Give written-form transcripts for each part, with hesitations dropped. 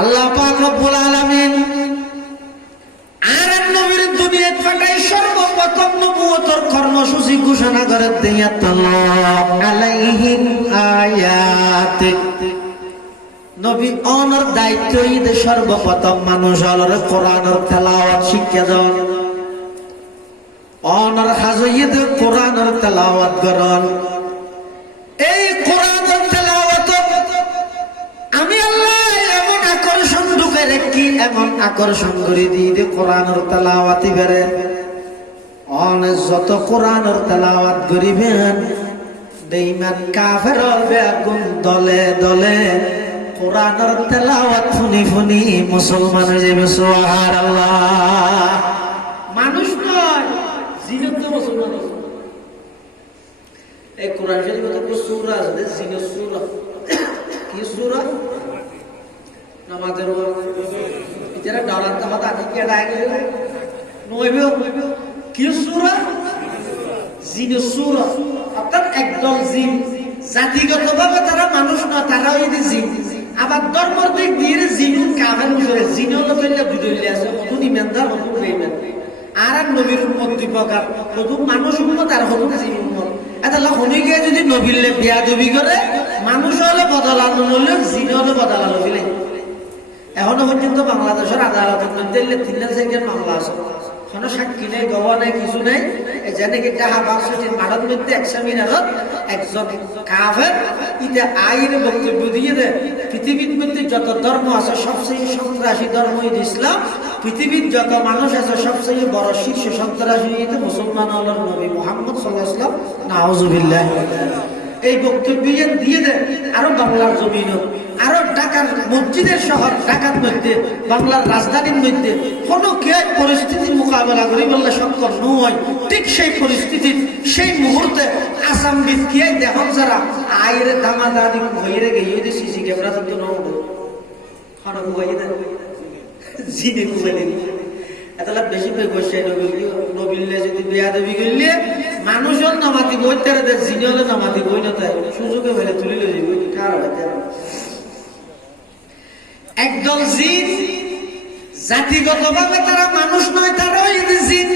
আল্লাহ পাক রব্বুল আলামিন আর নবীর দুনিয়াত পাঠাই সর্বপ্রথম নবুয়তের কর্মসূচি ঘোষণা করে দিয়াতাল্লাহ আলাইহিম আয়াত। নবী অনর দায়িত্ব ঈদ সর্বপ্রথম মানুষ হলর কোরআনের তেলাওয়াত শিক্ষা দেন, অনর হাজইদ কোরআনের তেলাওয়াত করেন। এই কোরআনের তেলাওয়াত আমি আল্লাহ এমন আকর্ষণ ঢুকে রেখি, এমন আকর্ষণ করে দিই যে কোরআনের তেলাওয়াতই বেড়ে। অনেক যত কোরআনের তেলাওয়াত করিবেন বেঈমান কাফের বেগুন দলে দলে কোরআনের তেলাওয়াত শুনি শুনি মুসলমান হয়ে যাবে। সুবহানাল্লাহ। মানুষ নয়, জিনের তো মুসলমান। এই কোরআন শরীফে তো সূরা আছে, জিনের সূরা। কি সূরা? নামাজের এরা ডালাত মাথা কি ডাকে নইবে কি সূরা? জিনের সূরা। অর্থাৎ একদল জিন, জাতিগতভাবে তারা মানুষ না, তারা ওই জিন। আবার ধর্মের দিক দিয়ে জিন কাফের মুশরিক, জিন হলো কইলে দুইটা আছে, কত ইমানদার কত বেঈমান। আর নবীর উম্মত দুই প্রকার, কত মানুষ উম্মত আর কত জিন উম্মত। এটা হনি গিয়ে যদি নবীরে বিয়াদবি করে, মানুষ হলে বদলানো হলে জিন হলে বদলানো ফেলে। এখনো পর্যন্ত বাংলাদেশের আদালতের মধ্যে 3 মামলা আছে, কোনো সাক্ষী নেই, গবাহ নেই, কিছু নেই। যেন কি ডাহা বাক্সটির মাঠের মধ্যে এক্সামিনারত একজন কাফের ইতে আইনে বক্তব্য দিয়ে দেয় পৃথিবীর মধ্যে যত ধর্ম আছে সবচেয়ে সন্ত্রাসী ধর্ম ইসলাম, পৃথিবীর যত মানুষ আছে সবচেয়ে বড় শীর্ষ সন্ত্রাসী মুসলমান হল নবী মুহাম্মদ সাল্লাল্লাহু আলাইহি ওয়াসাল্লাম। নাউযুবিল্লাহ। এই বক্তব্য দিয়ে দেয় আরো বাংলার জমিন, আরো ঢাকার মসজিদের শহর, ঢাকার মধ্যে, বাংলার রাজধানীর মধ্যে কোনো কে পরিস্থিতির মোকাবেলা করি বললে সক্ষম নয়। ঠিক সেই পরিস্থিতির সেই মুহূর্তে আসামবিদ কে দেখুন যারা আইরে দামাদাদি হইরে গিয়ে সিসি ক্যামেরা তো নড়বো খারাপ হয়ে দেয় জিনে কুমাইলে এতলা বেশি করে বসে নবিল্লে যদি বেয়াদবি করলে মানুষজন নামাতি বই তেরে দেয়, জিনে হলে নামাতি বই না, তাই সুযোগে হলে তুলি লই যাবে। কার একদল জিন, জাতিগতভাবে তারা মানুষ নয়, তারা ওই জিন।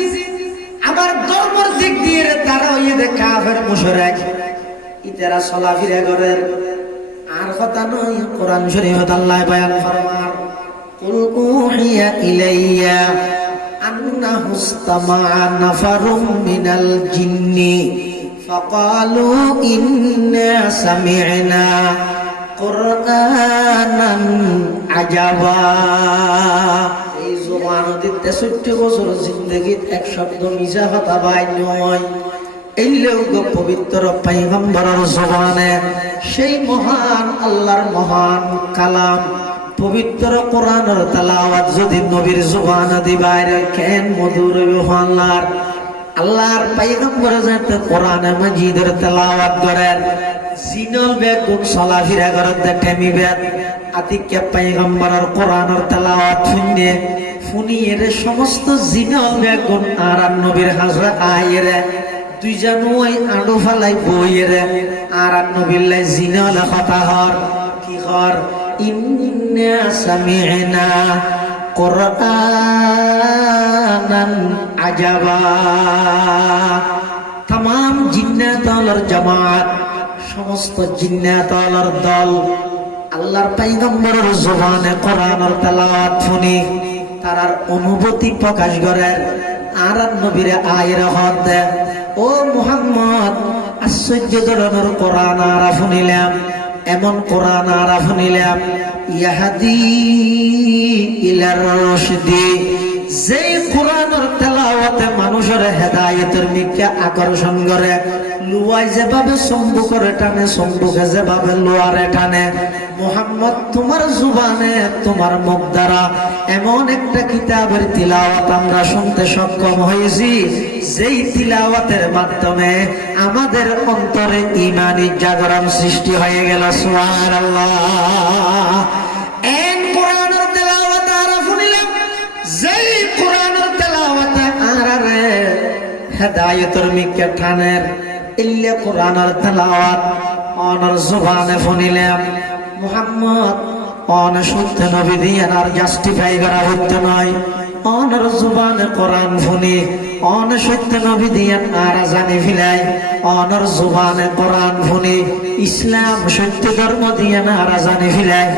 আবার ধর্মের দিক দিয়ে তারা ওই কাফের মুশরিক, ইতারা চলাফেরা করে। আর কথা নয়, কোরআন শরীফে আল্লাহ বয়ান ফরমান কুল উহিয়া ইলাইয়া আন্নাহু ইসতামা'a নাফারুম মিনাল জিন্নি ফাকালু ইন্না সামি'না কুরআনান আজাবা। এই জবানতে 63 বছর জিন্দেগীত এক শব্দ মিছা কথা বাই নয়। এই লোক পবিত্র পয়গম্বরের জবানে সেই মহান আল্লাহর মহান কালাম পবিত্র কোরআনের তেলাওয়াত যদি নবীর জবানে দিবাইরে কেন মধুর আল্লাহর আল্লাহর পয়গম্বর যাতে কোরআনে মাজিদের তেলাওয়াত করেন, জিনল বেগুন চলাফেরা করে টেমি বেদ আতিকে পয়গম্বরের কোরআনের তেলাওয়াত শুনে ফুনিয়ের সমস্ত জিনল বেগুন আর নবীর হাজরা আইরে দুইজন ওই আঁডু ফালাই বইয়েরে আর নবীল্লাই জিনল কথা হর কি হর ইন্না সামি'না কুরআনান আজাবা। तमाम জিন্নাত আলার জামাত, সমস্ত জিন্নাত আলার দল আল্লাহর পয়গম্বরের জবানে কোরআনের তেলাওয়াত শুনি তারার অনুভূতি প্রকাশ করে আর নবীর আয়ের হদ দেয় ও মুহাম্মদ আশ্চর্য ধরনের কোরআন আর শুনিলাম, এমন কোরআন আর শুনিলাম ইয়াহদি ইলার রশদি, যে কোরআনের তেলাওয়াতে মানুষের হেদায়েতের দিকে আকর্ষণ করে। লুয়াই যেভাবে সম্বু করে টানে, সম্বুকে যেভাবে লোয়ারে টানে, মুহাম্মদ তোমার জুবানে তোমার মুখ দ্বারা এমন একটা কিতাবের তিলাওয়াত আমরা শুনতে সক্ষম হয়েছি, যেই তিলাওয়াতের মাধ্যমে আমাদের অন্তরে ঈমানি জাগরণ সৃষ্টি হয়ে গেল। সুবহানাল্লাহ। এন কোরআনের তেলাওয়াত আর শুনিলাম, যেই কোরআনের তেলাওয়াতে আরে হেদায়েতের মিকে টানের ইল্লে কোরআনের তেলাওয়াত অনর জবানে শুনিলাম মুহাম্মদ অনসত্য নবী দিয়ে আর জাস্টিফাই করা হতে নয়, অনর জুবানে কোরআন শুনি অনসত্য নবী দিয়ে আর জানি ফিলাই, অনর জুবানে কোরআন শুনি ইসলাম সত্য ধর্ম দিয়ে আর জানি ফিলাই,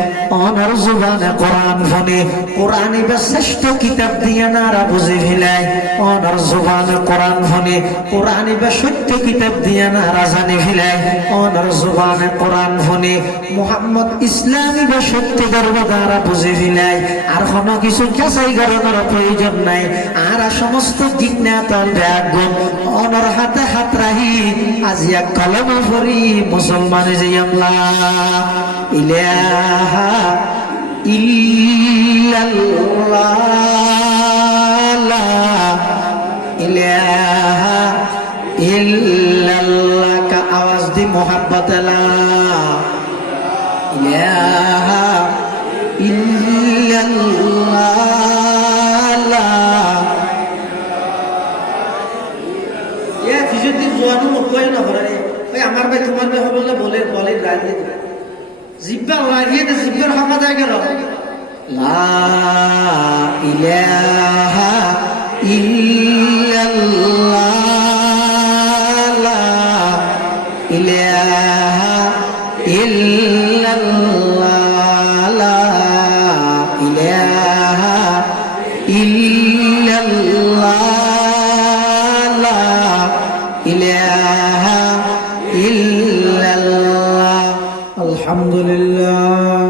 অনর জুবানে কোরআন শুনি কোরআনই বা শ্রেষ্ঠ কিতাব দিয়ে আর বুঝে ফিলাই, অনর জুবানে কোরআন শুনি কোরআনই বা সত্য কিতাব দিয়ে আর জানি ফিলাই, অনর জুবানে কোরআন শুনি মুহাম্মদ ইসলামী বা সত্য ধর্ম দ্বারা বুঝে ফিলাই। আর কোনো কিছু যাচাই করানোর প্রয়োজন নাই। আর সমস্ত জিজ্ঞাতল ব্যাগুন অনর হাতে হাত রাহি আজিয়া কলমা পড়ি মুসলমানে যে আমলা ইলাহা ইল্লাল্লাহ লা ইলাহা ইল্লাল্লাহ কা আওয়াজ দি মোহাব্বত লা ইলাহা ইল্লাল্লাহ লা এ ফিজুদ্দি জোয়ানো মুকয় না করে ওই আমার ভাই তোমার ভাই হবে বলে বলে লাগিয়ে দে জিব্বা লাগিয়ে দে জিব্বার হামা যায় গেল লা ইলাহা ইল্লাল্লাহ লা ইলাহা ইল্লাল্লাহ লা ইলাহা ইল্লাল্লাহ লা ইলাহা ইল্লাল্লাহ। আলহামদুলিল্লাহ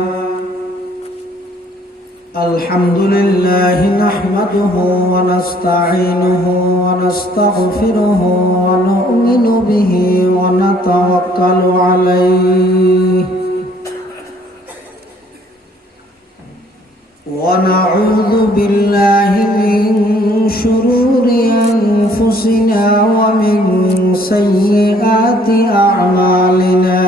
আলহামদুলিল্লাহ নাহমাদুহু ওয়া নাস্তাঈনুহু ওয়া নাস্তাগফিরুহু ওয়া নু'মিনু বিহি ওয়া নাতাওয়াক্কালু আলাইহি ওয়া নাউযু বিল্লাহি মিন শুরুরি আনফুসিনা ওয়া মিন সাইয়্যাতি আ'মালিনা।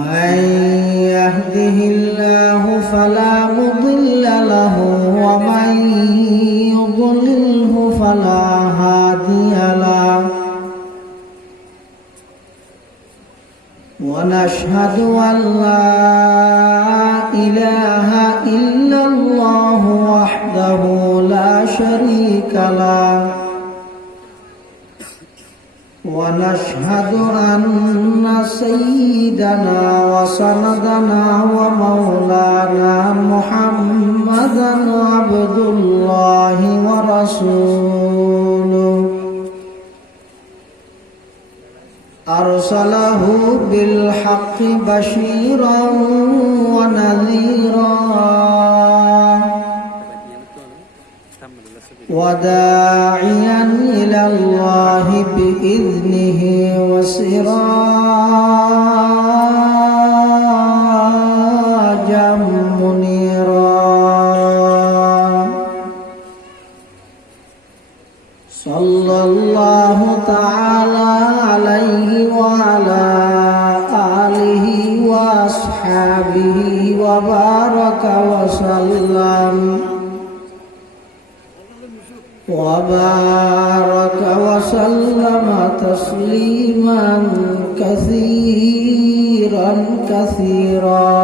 من يهده الله فلا مضل له ومن يضلله فلا هادي له ونشهد أن لا إله إلا الله وحده لا شريك له ونشهد أن سيدنا وسندنا ومولانا محمدا عبد الله ورسوله أرسله بالحق بشيرا ونذيرا وداعيا إلى الله بإذنه وسراجا منيرا صلى الله تعالى عليه وعلى آله وأصحابه وبارك وسلم تسليما كثيرا كثيرا.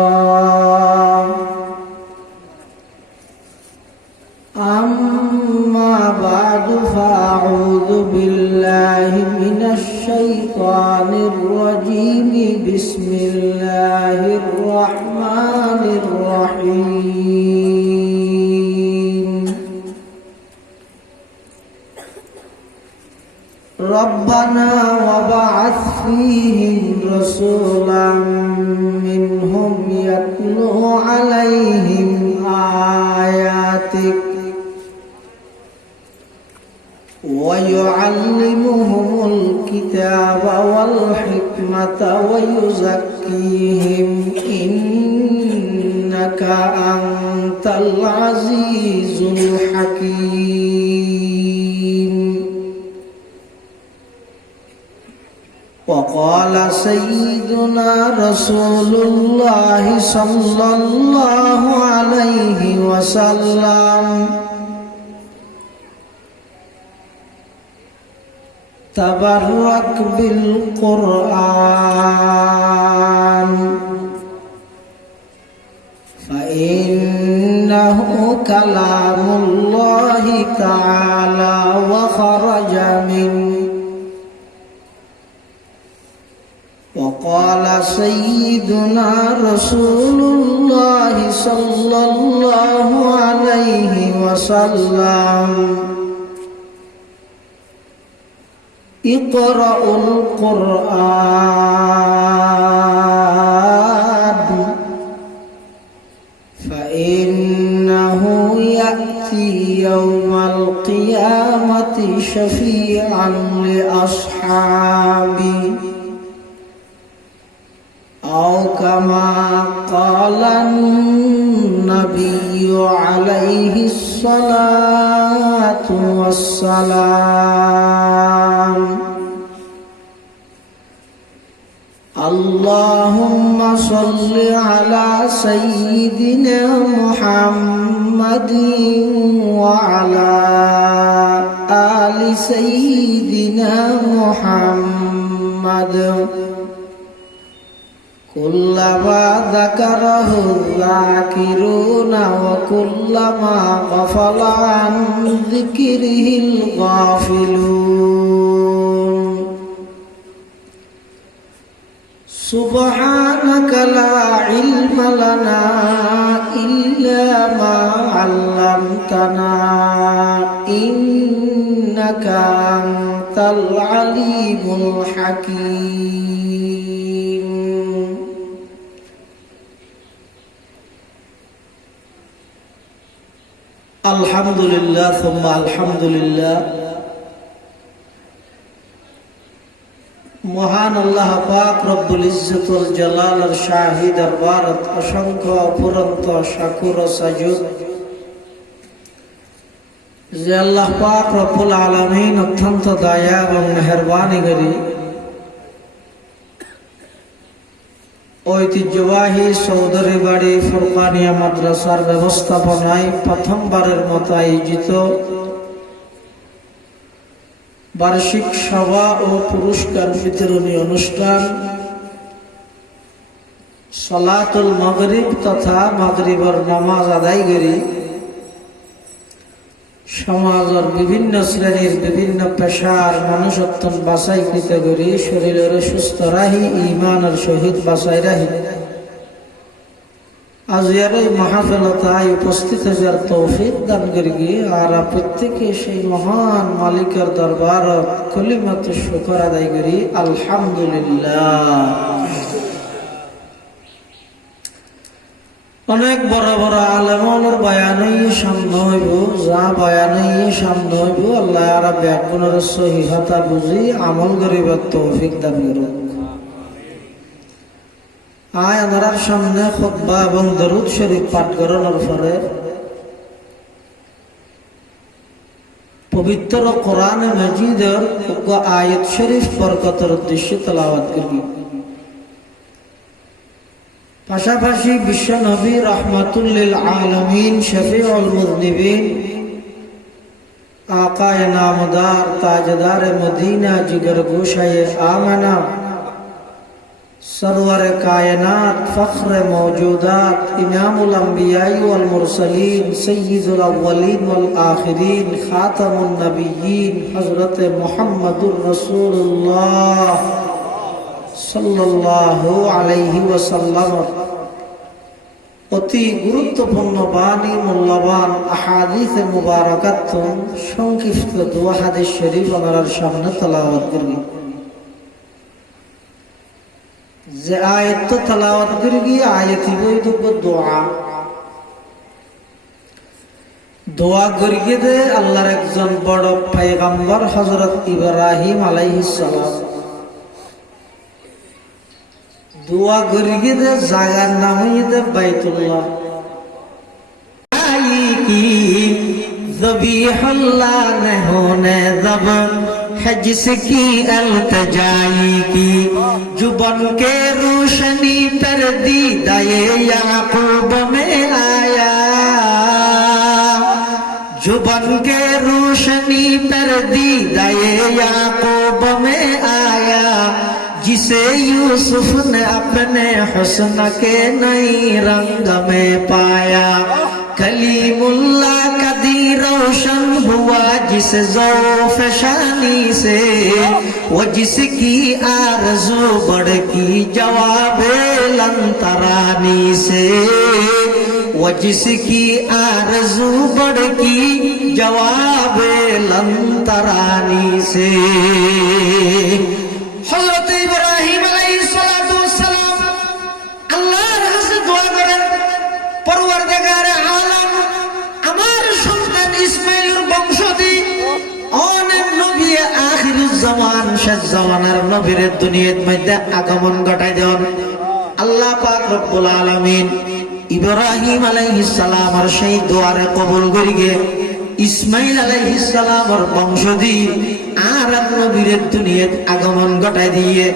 أما بعد فأعوذ بالله من الشيطان الرجيم. بسم الله الرحمن الرحيم. ربنا وبعث فيهم رسولا منهم يتلو عليهم آياتك ويعلمهم الكتاب والحكمة ويزكيهم إنك أنت العزيز الحكيم. وقال سيدنا رسول الله صلى الله عليه وسلم تبرك بالقرآن فإنه كلام الله تعالى وخرج منه. وقال سيدنا رسول الله صلى الله عليه وسلم اقرأوا القرآن فإنه يأتي يوم القيامة شفيعا لأصحابه أو كما قال النبي عليه الصلاة والسلام. اللهم صل على سيدنا محمد وعلى آل سيدنا محمد كلما ذكره الذاكرون وكلما غفل عن ذكره الغافلون. سبحانك لا علم لنا إلا ما علمتنا إنك أنت العليم الحكيم. الحمد لله ثم الحمد لله. মহান আল্লাহ পাক রব্বুল ইজ্জত ওয়াল জালালের শাহী দরবারত অসংখ্য অফুরন্ত শাকুর ও সাজুদ যে আল্লাহ পাক রব্বুল আলামিন অত্যন্ত দয়া এবং মেহেরবানি করি ঐতিহ্যবাহী চৌধুরী বাড়ি ফুরকানিয়া মাদ্রাসার ব্যবস্থাপনায় প্রথমবারের মতো আয়োজিত বার্ষিক সভা ও পুরস্কার বিতরণী অনুষ্ঠান সালাতুল মাগরিব তথা মাগরিবের নামাজ আদায় করি সমাজের বিভিন্ন শ্রেণীর বিভিন্ন পেশার মানুষত্ব বাছাইকৃত করি শরীরের সুস্থ রাহি ঈমানের সহিত বাছাই রাহি আজকের এই মাহফিলতায় উপস্থিত হওয়ার তৌফিক দান করি আর প্রত্যেকে সেই মহান মালিকের দরবারত কলিমাতে শুকর আদায় করি আলহামদুলিল্লাহ। অনেক বড় বড় আলেমের বয়ানই সামনে হইব যা বয়ানই সামনে হইব আল্লাহ রাব্বুল আলামিনের সহিহতা বুঝি আমল করিবার তৌফিক দান করুন। আয় আমাদের সামনে খুতবা এবং দরুদ শরীফ পাঠ করানোর পরে পবিত্র কোরআন মাজিদের আয়াত শরীফ বরকতের উদ্দেশ্যে তেলাওয়াত করব। পাশাপাশি বিশ্ব নবী রাহমাতুল লিল আলামিন শফিউল মুযনিবিন আকায়ে নামদার তাজদার মদিনা জিগর গোশায়ে আমানা सरवर कायनात फख्र मौजूदात इमामुल अंबियाई वल मुरसलीन सय्यिदुल अव्वलीन वल आखिरीन खातमुन नबिय्यीन हजरत मुहम्मदुर रसूलुल्लाह सल्लल्लाहु अलैहि वसल्लम অতি গুরুত্বপূর্ণ বাণী মূল্যবান আহাদিস মুবারাকাত সংক্ষিপ্ত দোয়া হাদিস শরীফ আমার সামনে তেলাওয়াত করব। যে আয়াত তেলাওয়াত করি আয়াতই বৈধ দোয়া দোয়া করি দে আল্লাহর একজন বড় পয়গম্বর হযরত ইব্রাহিম আলাইহিস সালাম দোয়া করি দে জায়গার নাম হইতে বাইতুল্লাহ কি ज़बीहुल्लाह न होने जब है जिसकी अल्तजाई की जुबान के रोशनी पर दीदाए याकूब में आया जुबान के रोशनी पर दीदाए याकूब यूसुफ ने अपने हुस्न के नई रंग में पाया कलीमुल्लाह का दी रोशन हुआ जिस ज़ौफ़ शानी से वो जिसकी आरज़ू बढ़ की जवाब लंतरानी से वो जिसकी आरज़ू बढ़ की जवाब लंतरानी से हज़रत इब्राहिम अलैहिस्सलाम আল্লাহর কাছে দোয়া করেন পরওয়ারদিগারে আলম আমার সন্তান ইসমাঈলের বংশধি অনেক নবী আখিরুজ জামান শেষ জামানার নবীর দুনিয়ার মধ্যে আগমন ঘটায় দেন আল্লাহ পাক রব্বুল আলামিন ইব্রাহিম আলাইহিস সালামের সেই দোয়ারে কবুল করিগে ইসমাঈল আলাইহিস সালামের বংশধি আর নবীর দুনিয়াত আগমন ঘটায় দিয়ে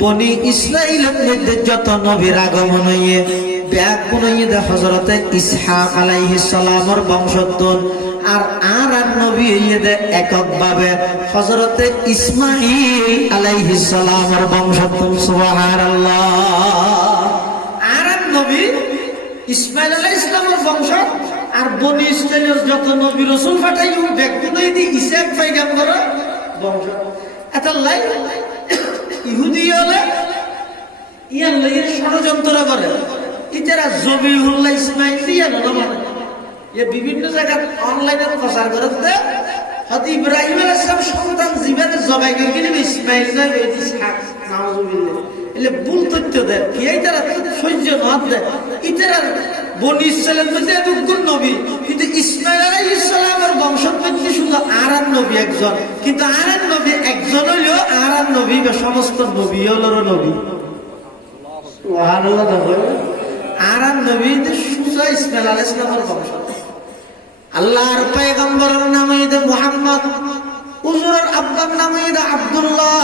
বনি ইসরাইলের মধ্যে যত নবীর আগমন হইয়ে ব্যাকুল হইয়ে হযরতে ইসহাক আলাইহিস সালামের বংশোদ্ভূত আর নবী হইয়ে এককভাবে হযরতে ইসমাঈল আলাইহিস সালামের বংশোদ্ভূত সুবহানাল্লাহ আর নবী ইসমাঈল আলাইহিস সালামের বংশ আর বনি ইসরাইলের যত নবী রাসূল পাঠাইও ব্যাকুল হইয়ে ইসহাক পয়গম্বর বংশ এটা লাই ইহুদি হলে ইয়ার লইয়ের ষড়যন্ত্র করে ইতারা জবিহুল্লাহ ইসমাঈল দিয়া না মানে এ বিভিন্ন জায়গায় অনলাইনে প্রচার করতে হযরত ইব্রাহিম আলাইহিস সালাম সন্তান জীবনে জবাই করে কিনে ইসমাঈল না ইসহাক নাউজুবিল্লাহ এলে ভুল তথ্য দেয় কি ইতারা সহ্য না দেয় ইতারা বনি ইসরাইলের মধ্যে দুগুণ নবী কিন্তু ইসমাঈল আলাইহিস সালামের বংশোদ্ভূত শুধু আরান নবী একজন কিন্তু আরান নবী একজন হইলেও আরান নবী বা সমস্ত নবী হলোর নবী সুবহানাল্লাহ আরান নবী সুজা ইসমাঈল আলাইহিস সালামের বংশ আল্লাহর পয়গম্বরের নাম হইছে মুহাম্মদ হুজুরের আব্বার নাম হইছে আব্দুল্লাহ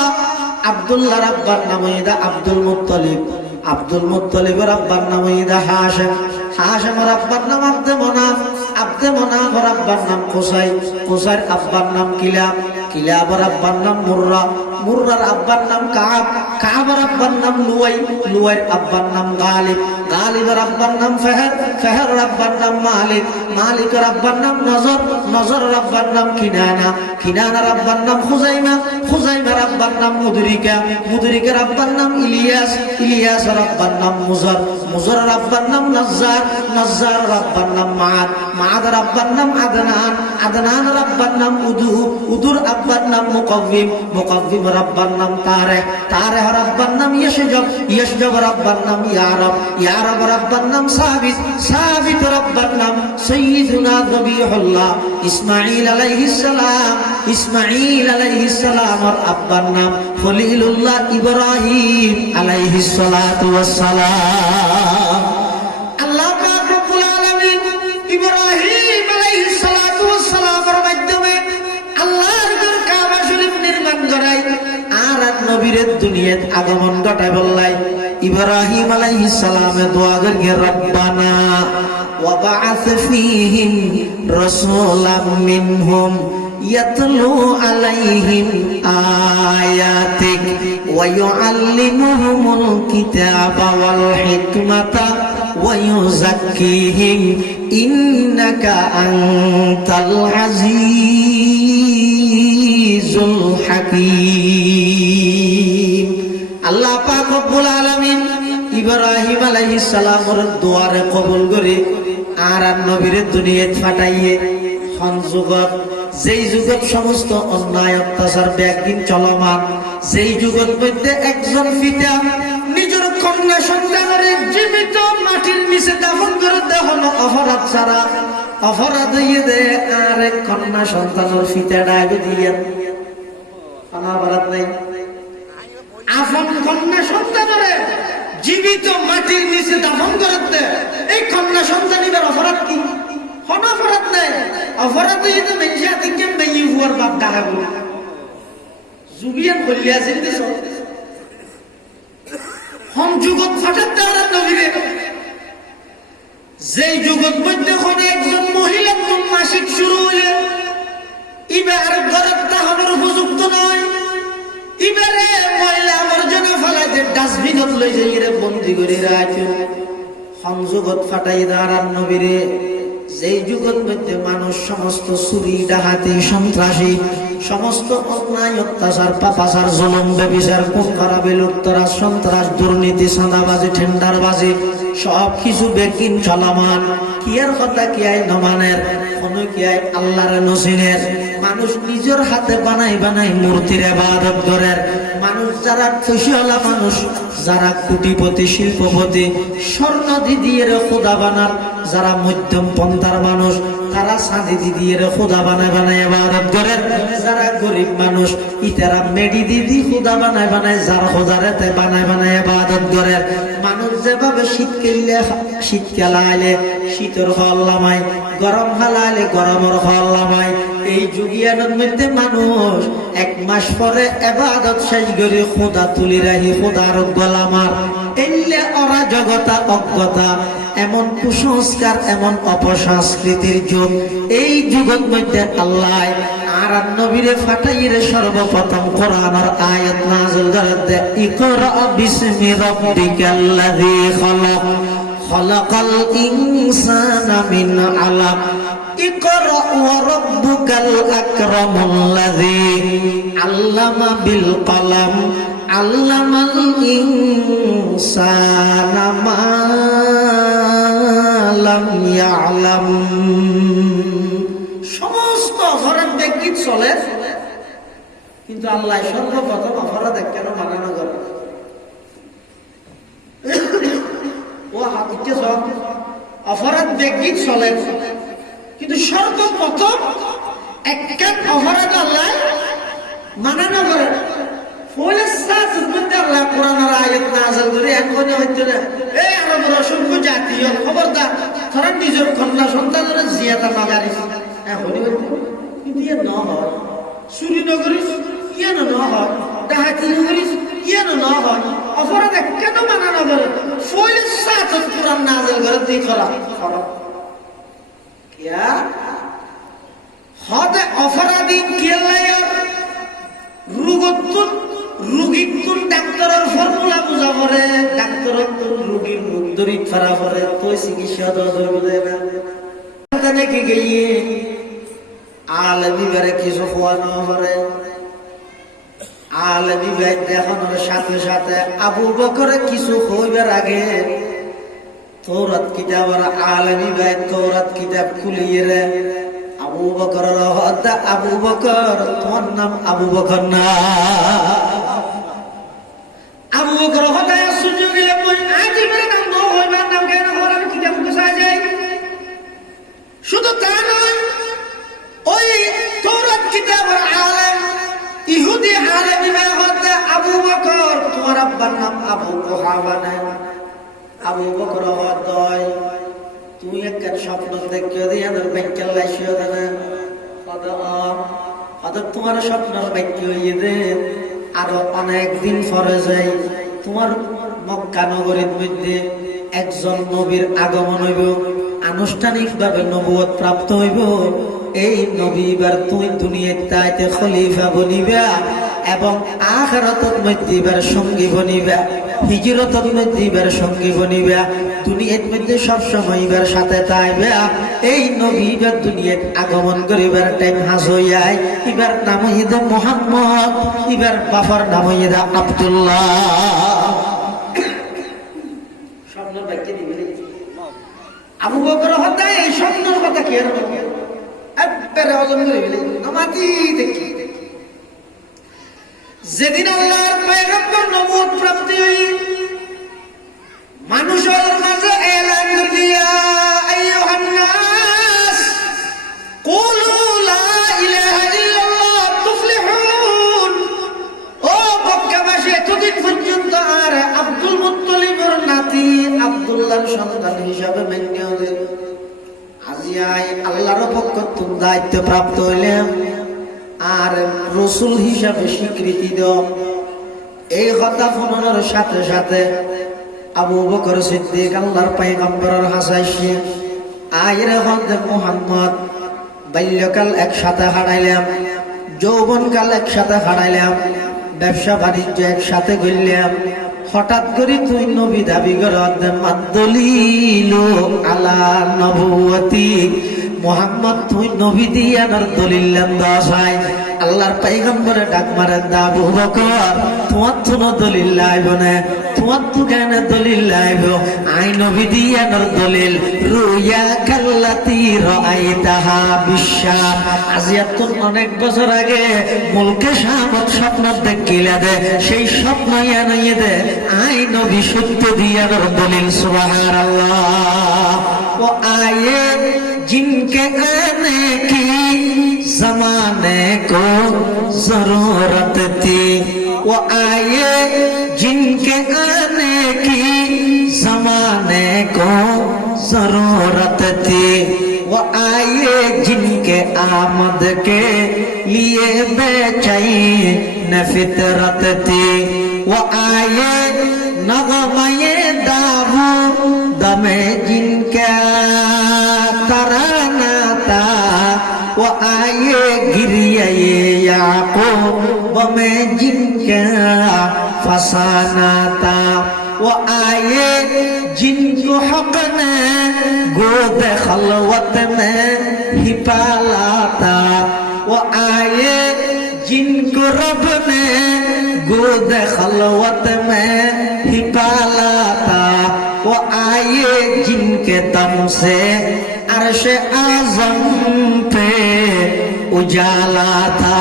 আব্দুল্লাহর আব্বার নাম হইছে আব্দুল মুত্তালিব আব্দুল মুত্তালিবের আব্বার নাম হইছে হাশিম হাশিমের আব্বার নাম আব্দে মনাফ আব্দে মনাফের আব্বার নাম কুসাই কুসাইর আব্বার নাম কিলাব কিলাবের আব্বার নাম মুররা মুররার আব্বার নাম কাব কাবের আব্বার নাম লুয়াই লুয়াইর আব্বার নাম গালিব গালিবের আব্বার নাম ফেহর ফেহরের আব্বার নাম মালিক মালিকের আব্বার নাম নজর নজরের আব্বার নাম কিনানা কিনানার আব্বার নাম খুজাইমা খুজাইমার আব্বার নাম মুদরিকা মুদরিকের আব্বার নাম ইলিয়াস ইলিয়াসের আব্বার নাম মুজর মুজরের আব্বার নাম নজ্জার নজ্জারের আব্বার নাম মাদ মাদের আব্বার নাম আদনান আদনানের আব্বার নাম উদু উদুর আব্বার নাম মুকাওয়িম মুকাওয়িমের আব্বার নাম তারেক তারেকের আব্বার নাম ইয়াশজব ইয়াশজবের আব্বার নাম ইয়ারব ইয়ারবের আব্বার নাম সাবিত সাবিতের আব্বার নাম সাইয়্যিদুনা যাবিহুল্লাহ ইসমাঈল আলাইহিস সালাম ইসমাঈল আলাইহিস সালামের আব্বার নাম খলিলুল্লাহ ইব্রাহিম আলাইহিস সালাতু ওয়াস সালাম আল্লাহ পাক রব্বুল আলামিন ইব্রাহিম আলাইহিস সালাতু ওয়াস সালামের মাধ্যমে আল্লাহর ঘর কাবা শরীফ নির্মাণ করাই আর নবীর দুনিয়াত আগমন ঘটায় বললাই ইব্রাহিম আলাইহিস সালামে দোয়া করে রব্বানা ওয়া বা'আথ ফীহিম রাসূলাম মিনহুম ইয়াতলু আলাইহিম আয়াতিক ওয়া ইউআল্লিমুহুমুল কিতাবা ওয়াল হিকমাতা ওয়া ইউযাক্কিহিম ইন্নাকা আনতাল আজিজুল হাকীম আল্লাহ পাক রব্বুল আলামিন ইব্রাহিম আলাইহিস সালামের দোয়ারে কবুল করে আর নবীর দুনিয়াত পাঠাইয়ে হন যুগত যেই যুগত সমস্ত অন্যায় অত্যাচার ব্যাগিন চলমান যেই যুগত মধ্যে একজন পিতা নিজের কন্যা সন্তানের জীবিত মাটির নিচে দাফন করে দেহন অপরাধ ছাড়া অপরাধ হইয়ে দে আর এক কন্যা সন্তানের পিতা ডাকে দিয়ে অপরাধ নাই আপন কন্যা সন্তানের জীবিত মাটির নিচে দাফন করতে এই কন্যা সন্তানের অপরাধ কি কোনো অপরাধ নাই অপরাধ হইয়ে তো মেনশা থেকে মেয়ে হুয়ার বাপ ডাকাবো জুবিয়ান বলিয়া চিন্তে হম যুগত ফাটাত দেওয়ার নবীরে যেই যুগত মধ্যে কোনো একজন মহিলা মাসিক শুরু হইলে এবার ঘরের তাহানোর উপযুক্ত নয় এবারে মহিলা আবর্জনা ফেলাইতে ডাস্টবিনত লই যাই রে বন্দি করে রাখো সংযোগত ফাটাই দাঁড়ান নবীরে যেই যুগের মধ্যে মানুষ সমস্ত চুরি ডাকাতি সন্ত্রাসী সমস্ত অন্যায় অত্যাচার পাপাচার জুলুম ব্যভিচার খুন খারাপি লুটতরাজ সন্ত্রাস দুর্নীতি চাঁদাবাজি টেন্ডারবাজি সব কিছু বেকিন চলমান কিয়ার কথা কি আই নমানের কোন কি আই আল্লাহর নসিনের মানুষ নিজের হাতে বানাই বানাই মূর্তির ইবাদত করে মানুষ যারা খুশিওয়ালা মানুষ যারা কোটিপতি শিল্পপতি স্বর্ণ দিয়ে খোদা বানার যারা মধ্যম পন্থার মানুষ তারা সাদি দিয়ে খোদা বানায় বানায় ইবাদত করে যারা গরিব মানুষ ইতারা মেডি দিদি খোদা বানায় বানায় যার খোদারেতে বানায় বানায় ইবাদত করে মানুষ যেভাবে শীতকাল আইলে শীতের হল্লামাই গরম কাল আইলে গরমের হল্লামাই এই যুগিয়ানের মধ্যে মানুষ এক মাস পরে ইবাদত শেষ করে খোদা তুলি রাখি খোদার গোলামার এলে ওরা জগতা অজ্ঞতা এমন কুসংস্কার এমন অপসংস্কৃতির যুগ এই যুগের মধ্যে আল্লাহ আর নবীরে ফাটাইরে সর্বপ্রথম কোরআনের আয়াত নাযিল করে দে ইকরা বিসমি রাব্বিকাল্লাযী খালাক খালাকাল ইনসানা মিন আলাক ইকরা ওয়া রাব্বুকাল আকরামুল্লাযী আল্লামা বিল কলম আল্লামাল ইনসানা মা লাম ইয়ালাম সমস্ত অপরাধ ব্যক্তি চলে কিন্তু আল্লাহ সর্বপ্রথম অপরাধ কেন মানানো করে ও হাতিতে সব অপরাধ ব্যক্তি চলে কিন্তু সর্বপ্রথম একখান অপরাধ আল্লাহ মানানো করে ফলে আল্লাহ কোরআনের আয়াত নাযিল করে এখন হইতে না এই আরবের অসংখ্য জাতীয় খবরদার তারা নিজের কন্যা সন্তানের জিয়াতা নাগারি এখন কিন্তু ইয়ে ন হয় চুরি নগরী ইয়ে ন হয় ডাহাতি নগরী ইয়ে ন হয় অপরাধ কেন মানানো করে ফলে কোরআন নাযিল করে তুই করা কিয়া হতে অপরাধী কেলায়া রোগতুন রোগীর তুন ডাক্তারের ফর্মুলা বুঝা পড়ে ডাক্তারের তুন রোগীর মুখ ধরি ফেরা পড়ে তুই চিকিৎসা ধরবে না নাকি গিয়ে আলমি বেড়ে কিছু খোয়ানো পড়ে আলমি বেড়ে দেখানোর সাথে সাথে আবু বকরে কিছু হইবার আগে তৌরাত কিতাব আলমি বেড়ে তৌরাত কিতাব খুলিয়ে রে আবু বকর আবু বকর তোমার নাম আবু বকর না আবু বকর হদায় সুযোগ দিলে আজ মেরে নাম ন হইবার নাম কেন হলার কিতাব গোছায় যায় শুধু তা নয় ওই তৌরাত কিতাবের আলেম ইহুদি আলেম হতে আবু বকর তোমার আব্বার নাম আবু কুহাফা না আবু বকর হদয় তুই একটা স্বপ্ন দেখিয়ে দিয়ে ব্যাংকের লাইসিও দেবে তোমার স্বপ্নের বাক্য হইয়ে দে আরো অনেকদিন পরে যাই তোমার মক্কা নগরীর মধ্যে একজন নবীর আগমন হইব আনুষ্ঠানিক ভাবে নবুয়ত প্রাপ্ত হইব এই নবী এবার তুই দুনিয়ার তাইতে খলিফা বনিবা এবং আখিরাতের মধ্যে এবার সঙ্গী বনিবা হিজরতের মধ্যে এবার সঙ্গী বনিবা দুনিয়ার মধ্যে সব সময় এবার সাথে তাইবা এই নবী এবার দুনিয়ার আগমন করিবার টাইম হাস হইয়াই এবার নাম হইদা মুহাম্মদ এবার বাবার নাম হইদা আব্দুল্লাহ স্বপ্নের বাক্য দিবি আবু বকর হত্যা এই স্বপ্নের কথা কি আর একবারে হজম করে গেলে আমাতি দেখি যেদিন আল্লাহর পয়গম্বর নবুয়ত প্রাপ্তি হই মানুষের মাঝে এলান করে দিয়া আইয়ুহান নাস কুলু লা ইলাহা ইল্লাল্লাহ তুফলিহুন ও মক্কাবাসী এতদিন পর্যন্ত আর আব্দুল মুত্তালিবের নাতি আব্দুল্লাহর সন্তান হিসাবে মেনে দেন আজিয়াই আল্লাহর পক্ষ থেকে দায়িত্ব প্রাপ্ত হইলেন আর রাসূল হিসাবে স্বীকৃতি দাও এই কথা শোনানোর সাথে সাথে আবু বকর সিদ্দিক আল্লাহর পয়গম্বরের হাসাইছে আইরে হযরত মুহাম্মদ বাল্যকাল একসাথে হারাইলাম যৌবনকাল একসাথে হারাইলাম ব্যবসা বাণিজ্য একসাথে করলাম হঠাৎ করে তুই নবী দাবি কর দলিলু আলা নবুয়তি মুহাম্মদ তুই নবী দিয়ানোর দলিল দশাই আল্লাহর পয়গম্বরে ডাক মারে দা আবু বকর তোমার তো দলিল লাইব না তোমার তো কেন দলিল লাইব আই নবী দিয়ানোর দলিল রুয়া কাল্লাতি রাআইতাহা বিশাম আজিয়াতুন অনেক বছর আগে মুলকে শামত স্বপ্ন দেখিলা দে সেই স্বপ্ন ইয়ানইয়ে দে আই নবী সত্য দিয়ানোর দলিল সুবহানাল্লাহ ও আয়ে जिनके आने की जमाने को जरूरत थी वो आए जिनके आने की जमाने को जरूरत थी वो आए जिनके आमद के लिए बेचैन फितरत थी वो आए नगमे दाबू दमे जिनके तराना था वो आए गिरिए याकूब में जिनका फसाना था वो आए जिनको हक ने गोद खलवत में ही पाला था वो आए जिनको रब ने गोद खलवत में ही पाला था वो आए जिनके दम से अर्श आज़म पे उजाला था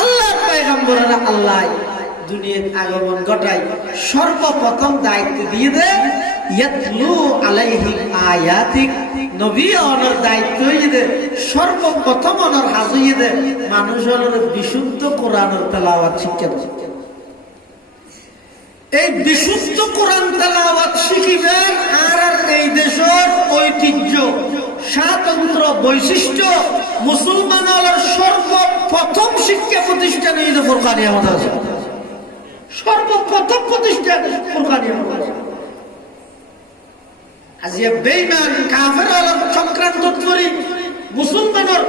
আল্লাহর পয়গম্বররা আল্লাহ দুনিয়ার আগমন ঘটায় সর্বপ্রথম দায়িত্ব দিয়ে দে ইয়াতলু আলাইহিম আয়াতিক নবী অনর দায়িত্ব দিয়ে সর্বপ্রথম অনর হাজিয়ে দে মানুষের বিশুদ্ধ কোরআনের তেলাওয়াত শিক্ষা দেয় এই বিশুদ্ধ কোরআন তেলাওয়াত শিখিবেন আর এই দেশের ঐতিহ্য স্বাতন্ত্র বৈশিষ্ট্য মুসলমানের সর্বপ্রথম শিক্ষা প্রতিষ্ঠান এই যে ফুরকানিয়া মাদ্রাসা সর্বপ্রথম প্রতিষ্ঠান ফুরকানিয়া মাদ্রাসা আজিয়া বেঈমান কাফের চক্রান্ত করি মুসলমানের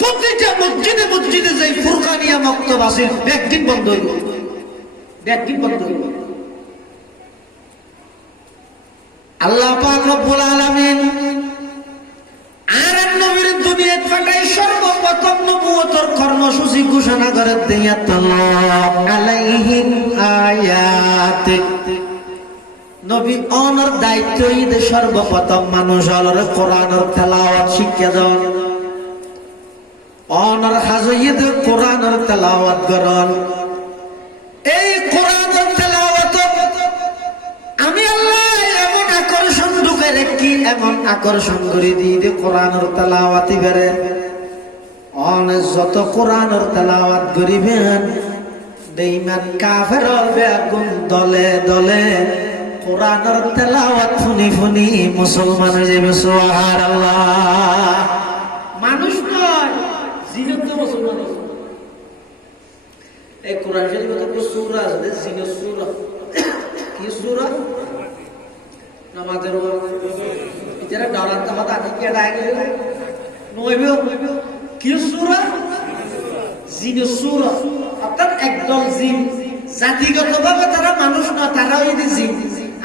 প্রতিটা মসজিদে মসজিদে যে ফুরকানিয়া মক্তব আছে একদিন বন্ধ হইল একদিন বন্ধ হইল আল্লাহ পাক রব্বুল আলামিন আর নবীর দুনিয়াত পাঠাই সর্বপ্রথম নবুয়তের কর্মসূচি ঘোষণা করে দিয়াতাল্লাহু আলাইহিম আয়াত নবী অনর দায়িত্ব ইদে সর্বপ্রথম মানুষের কোরআনের তেলাওয়াত শিক্ষা দেন অনর হাজইদ কোরআনের তেলাওয়াত করেন এই কোরআনের তেলাওয়াত আমি আল্লাহ এমন আকর্ষণ ঢুকে রেখি এমন আকর্ষণ করে দিয়ে কোরআনের তেলাওয়াতি বেড়ে অনেক যত কোরআনের তেলাওয়াত করিবেন বেঈমান কাফের বেগুন দলে দলে কোরআনের তেলাওয়াত শুনি শুনি মুসলমান হয়ে যাবে সুবহানাল্লাহ মানুষ নয় জিনত মুসলমান এই কোরআন শরীফে তো সূরা আছে জিনের সূরা কি সূরা নামাজের যারা ডরার তামাতা আছে কে ডাকে নইবে কি সূরা জিনের সূরা অর্থাৎ একদল জিন জাতিগতভাবে তারা মানুষ না তারা ওই জিন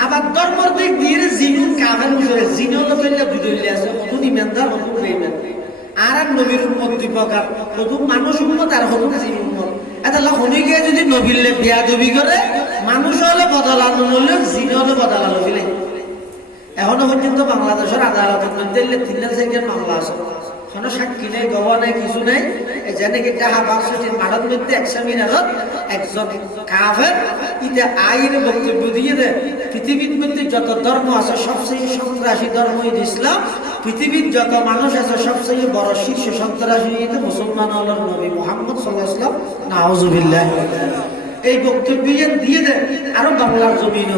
আবার ধর্মের দিক দিয়ে জিনুন কাফের মুশরিক জিন হলো কইলা দুইলে আছে কত ইমানদার কত বেঈমান আর নবীর উম্মত দুই প্রকার কত মানুষ উম্মত আর কত জিন উম্মত এটা হনিকে যদি নবীলে বিয়াদবি করে মানুষ হলে বদলানো হলে জিন হলে বদলানো ফেলে এখনো পর্যন্ত বাংলাদেশের আদালতের মধ্যে 3 মামলা আছে কোনো সাক্ষী নেই গবাহ নেই কিছু নেই যেন কি জাহাবাজ সচিন মাঠের মধ্যে এক্সামিনারত একজন কাফের ইতে আইন বক্তব্য দিয়ে দেয় পৃথিবীর মধ্যে যত ধর্ম আছে সবচেয়ে সন্ত্রাসী ধর্ম ইসলাম পৃথিবীর যত মানুষ আছে সবচেয়ে বড় শীর্ষ সন্ত্রাসী মুসলমান হলেন নবী মুহাম্মদ সাল্লাল্লাহু আলাইহি ওয়াসাল্লাম নাউজুবিল্লাহ এই বক্তব্য দিয়ে দেয় আরো বাংলার জমিন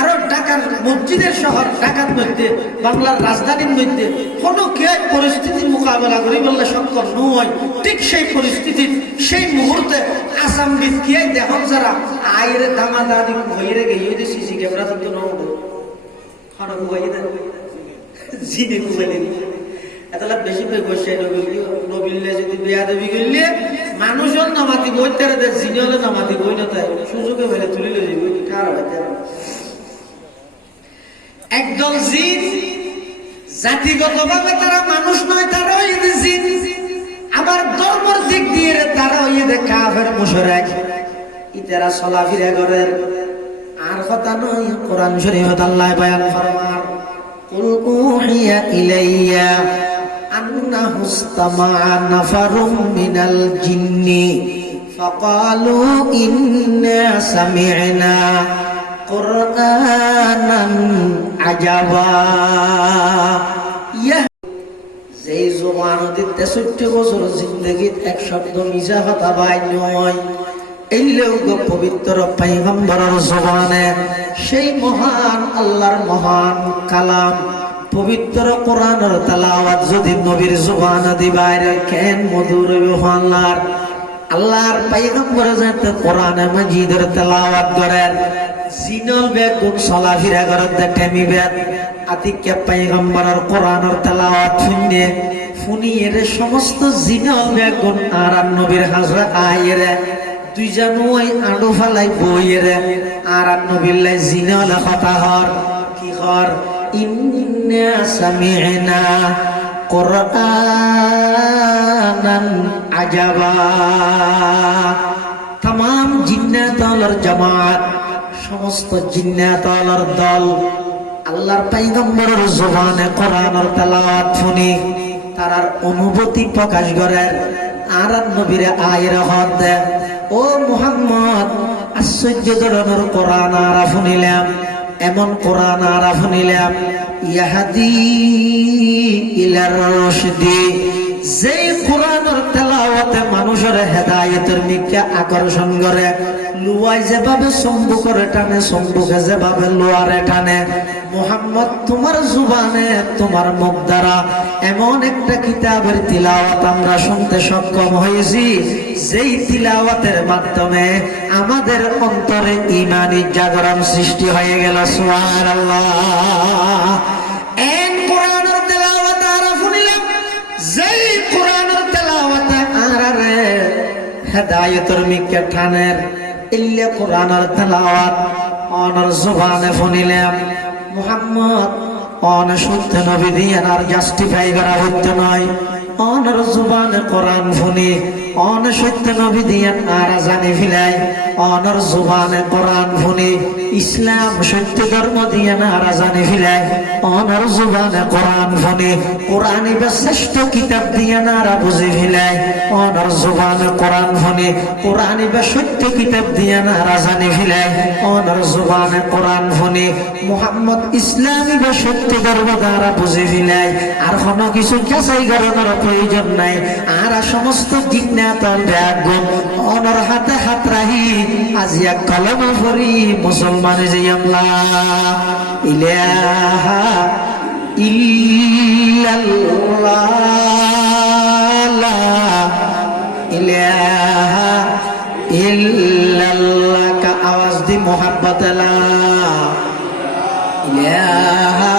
আরো ঢাকার মসজিদের শহর ঢাকার মধ্যে বাংলার রাজধানীর মধ্যে কোনো কে পরিস্থিতির মোকাবেলা করি বললে সক্ষম নয় ঠিক সেই পরিস্থিতির সেই মুহূর্তে আসাম বিদ্যে দেখুন যারা আয়ের দামাদাদি হয়ে গিয়ে সিসি ক্যামেরা তো নড়ে খানা কুয়াই দেয় জিনে কুয়াইলে এতলা বেশি বসে নবিল্লে যদি বেয়াদবি করলে মানুষের নামাতি বইতে জিনিয়লে নামাতি বই না তাই সুযোগে বেড়ে তুলিলে যাবে কার হইতে একদল জিন জাতিগতভাবে তারা মানুষ নয়, তারা ওই জিন। আবার ধর্মের দিক দিয়ে তারা ওই কাফের মুশরিক। ইতারা চলাফিরা করেন আর কথা নয়, কোরআন শরীফে আল্লাহ বয়ান ফরমান কুল উহিয়া ইলাইয়া আন্নাহু ইসতামা'a নাফারুম মিনাল জিন্নি ফাকালু ইন্না সামি'না কুরআনান আজাবা। যেই জবান দিতে ৬০ বছর জিন্দগিত এক শব্দ মিছা কথা বাই নয়, এই লোক পবিত্র পয়গম্বরের জবানে সেই মহান আল্লাহর মহান কালাম পবিত্র কোরআনের তেলাওয়াত যদি নবীর জবান দিবাইরে কেন মধুর আল্লাহর আল্লাহর পয়গম্বর যাতে কোরআনে মাজিদের তেলাওয়াত করেন, জিনল বেগুন চলাফিরা করেন দেখেমি বেদ আতিকে পয়গম্বরের কোরআনের তেলাওয়াত শুনিয়ে সমস্ত জিনল বেগুন আর নবীর হাজরা আইরে দুইজন ওই আড়ু ফালাই বইয়েরে আর নবীল্লাই জিনলে কথা হর কি হর ইন্না সামি'না কুরআনান আজাবা। तमाम জিন্নাত আল্লাহর জামাত, সমস্ত জিন্নাত আল্লাহর দল আল্লাহর পয়গম্বরের জবানে কোরআনের তেলাওয়াত শুনি তারার অনুভূতি প্রকাশ করে আর নবীরে আয়ের হদ দেয় ও মুহাম্মদ আশ্চর্য ধরনের কোরআন আর শুনিলাম, এমন কোরআন আর শুনিলাম ইয়াহাদি ইলার রশদি, যেই কোরআনের তেলাওয়াতে মানুষের হেদায়েতের দিকে আকর্ষণ করে, লুয়াই যেভাবে চম্বু করে টানে চম্বুকে যেভাবে লোয়ারে টানে, মুহাম্মদ তোমার জুবানে তোমার মুখ দ্বারা এমন একটা কিতাবের তিলাওয়াত আমরা শুনতে সক্ষম হয়েছি, যেই তিলাওয়াতের মাধ্যমে আমাদের অন্তরে ঈমানি জাগরণ সৃষ্টি হয়ে গেল। সুবহানাল্লাহ। এন কোরআনের তেলাওয়াত আর শুনিলাম, যেই কোরআনের তেলাওয়াতে আরারে হেদায়েতের মিকে ঠানের ইল্লে কোরআনের তেলাওয়াত অনর জবানে শুনিলাম মুহাম্মদ অন সত্য নবী দিয়ে আর জাস্টিফাই করা হতে নয়, অনর জবানে কোরআন শুনি অন সত্য নবী দিয়ে আর জানি ফিলাই, অনর জবানে কোরআন শুনি ইসলাম সত্য ধর্ম দিয়ে আর জানি ফিলাই, অনর জবানে কোরআন শুনি কোরআন শ্রেষ্ঠ কিতাব দিয়ে আর বুঝে ফিলাই, অনর জবানে কোরআন শুনি কোরআন সত্য কিতাব দিয়ে আর জানি ফিলাই, অনর জবানে কোরআন শুনি মুহাম্মদ ইসলামী বা সত্য ধর্ম দ্বারা বুঝে ফিলাই। আর কোনো কিছু যাচাই করানোর প্রয়োজন নাই। আর সমস্ত জিন্নাতল ব্যাগুন অনর হাতে হাত রাহি আজিয়া কলমা পড়ি মুসলমানে যে আল্লাহ ইলাহা ইল্লাল্লাহ লা ইলাহা ইল্লাল্লাহ কা আওয়াজ দি মোহাব্বত লা ইলাহা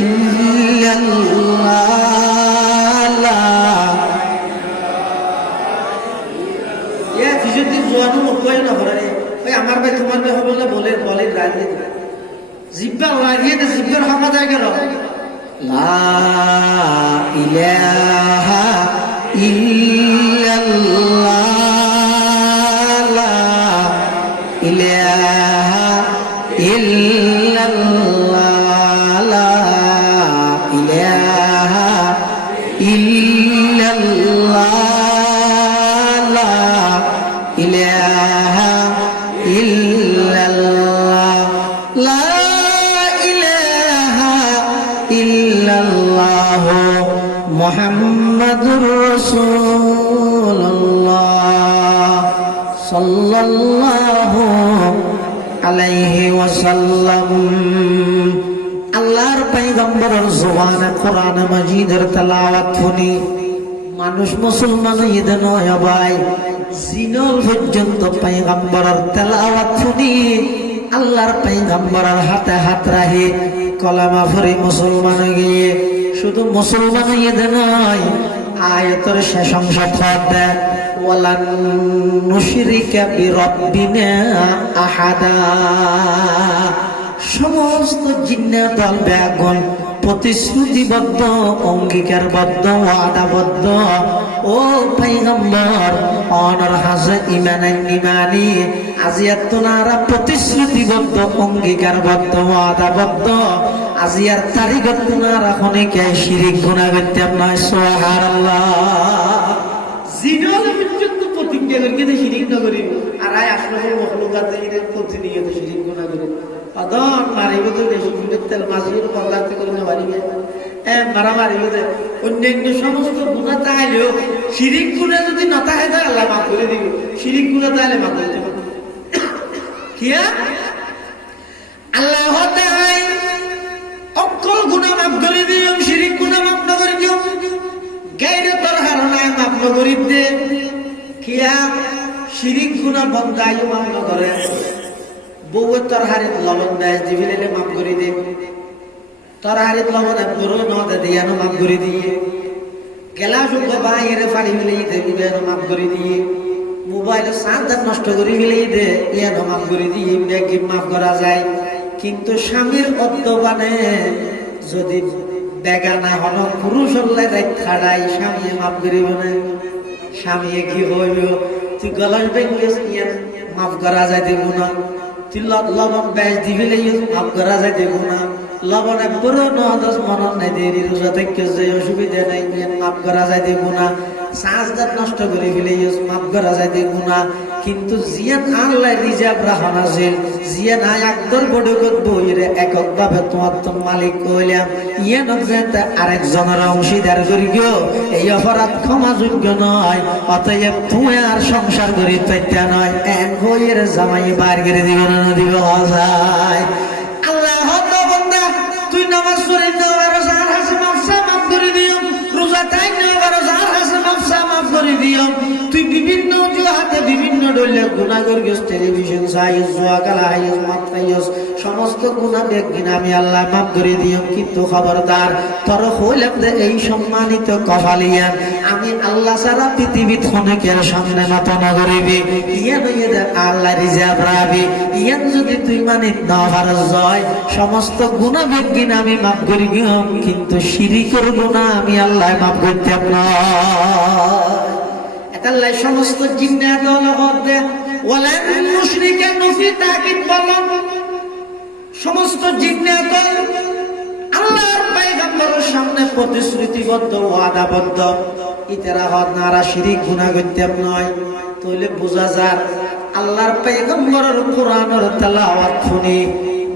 ইল্লাল্লাহ লা ইয়া যদি জোয়ানো মকয় না করে ওই আমার ভাই তোমার ভাই হবে বলে বলে রাজিয়ে দে জিব্বা রাজিয়ে দে জিব্বার হামা যায় গেল লা ইলাহা ইল্লাল্লাহ লা ইলাহা ইল্লাল্লাহ লা ইলাহা ইল্লাল্লাহ লা ইলাহা ইল্লাল্লাহ লা ইলাহা ইল্লাল্লাহ মুহাম্মাদুর রাসূলুল্লাহ সাল্লাল্লাহু আলাইহি ওয়াসাল্লাম। আল্লাহর পয়গম্বরের জবানে কোরআন মাজিদের তেলাওয়াত শুনি মানুষ মুসলমান ঈদ নয় ভাই, জিনল পর্যন্ত পয়গম্বরের তেলাওয়াত শুনি আল্লাহর পয়গম্বরের হাতে হাত রাখি কলেমা পড়ে মুসলমান গিয়ে শুধু মুসলমান ঈদ নয়, আয়াতের শেষ অংশ পড় দেয় ওয়ালান নুশরিকা বিরাব্বিনা আহাদা। সমস্ত জিন্নাত দল বেগুন প্রতিশ্রুতিবদ্ধ, অঙ্গীকারবদ্ধ, ওয়াদাবদ্ধ। ও পয়গম্বর অনর হাজে ইমানান নিমানি আজিয়াত তোনারা প্রতিশ্রুতিবদ্ধ, অঙ্গীকারবদ্ধ, ওয়াদাবদ্ধ। আজিয়ার তারিখত তোনারা খনিকে শিরিক গুনাহ করতাম নয়। সুবহানাল্লাহ। জিনল পর্যন্ত প্রতিজ্ঞা করি শিরিক না করি, আর আয় আশরাফুল মখলুকাত এর প্রতিনিয়ত শিরিক গুনাহ করি। আদন মারিব তো বেশি তেল মাসির পদার্থ করে না মারিবে, মারামারি হতে অন্যান্য সমস্ত গুণা তাহলেও শিরিক গুণা যদি না থাকে তাহলে আল্লাহ মাফ করে দিবে, শিরিক গুণা তাহলে মাফ করতে পারবে কিয়া আল্লাহ তাআলা অকল গুণা মাফ করে দিও, শিরিক গুণা মাফ না করে দিও, গায়রতের কারণে মাফ না করে দে। কিয়া শিরিক গুণা বন্দাই মাফ না করে, বউয়ের তরহারিত লবণ দেয় জিবিলে মাফ করে দে, তরহারিত লবণ পুরো নদে দিয়ে মাফ করে দিয়ে, গেলাস বাইরে ফাড়ি মিলে দিবে মাফ করে দিয়ে, মোবাইল চার্জ নষ্ট করে মিলে দে ইয়ানো মাফ করে দিয়ে, ব্যাগি মাফ করা যায়। কিন্তু স্বামীর অদ্যপানে যদি বেগানা হন পুরুষ হলে খাড়াই স্বামী মাফ করিব না, স্বামী কি হইব, তুই গলাস বেঙ্গেস ইয়ে মাফ করা যায় দেব না, তুই লবণ বেশ দিবিলে মাফ করা যায় দেব না, লবণে পুরো 9-10 মনন নাই দেরি রোজা থেকে যে অসুবিধা নাই মাফ করা যায় দেব না, সাজদাত নষ্ট করে ফেলে মাফ করা যায় দেব না। কিন্তু জিয়ান আল্লাহ রিজার্ভ রাখা আছে, জিয়ান একদর বড় করবো এরে একক ভাবে তোমার তো মালিক কইলাম, ইয়ান যেতে আরেকজনের অংশীদার করি গো, এই অপরাধ ক্ষমাযোগ্য নয়। অতএব তুমি আর সংসার করি পাইতে নয়, এন বইয়ের জামাই বার করে দিব না দিব যায়। আল্লাহ তো বন্দা তুই নামাজ পড়ি নেওয়ার যার হাসে মাফসা মাফ করে দিও, রোজা তাই নেওয়ার যার হাসে মাফসা মাফ করে দিও। তুই বিভিন্ন অজুহাতে বিভিন্ন ডলে গুনাহ করিস, টেলিভিশন চাইস, জুয়া খেলা হাইস, মদ খাইস, সমস্ত গুনাহ বেগিন আমি আল্লাহ মাফ করে দিও। কিন্তু খবরদার তোর হইলাম যে এই সম্মানিত কপালিয়ান আমি আল্লাহ সারা পৃথিবীত অনেকের সামনে নত না করিবি, ইয়ান আল্লাহ রিজার্ভ রাখবি। ইয়ান যদি তুই মানিত না পারস জয়, সমস্ত গুনাহ বেগিন আমি মাফ করি গিও, কিন্তু শিরিকের গুনাহ আমি আল্লাহ মাফ করতাম না। আল্লাহ সমস্ত জিন্নাত দলতে ওয়ালা মুশরিকা নফি তাকিদ বলল, সমস্ত জিন্নাত আল্লাহর পয়গম্বরের সামনে প্রতিশ্রুতিবদ্ধ, ওয়াদাবদ্ধ, ইতারা হদ নারা শিরিক গুনাহ করতাম নয়। তাহলে বোঝা যায় আল্লাহর পয়গম্বরের কোরআনের তেলাওয়াত শুনি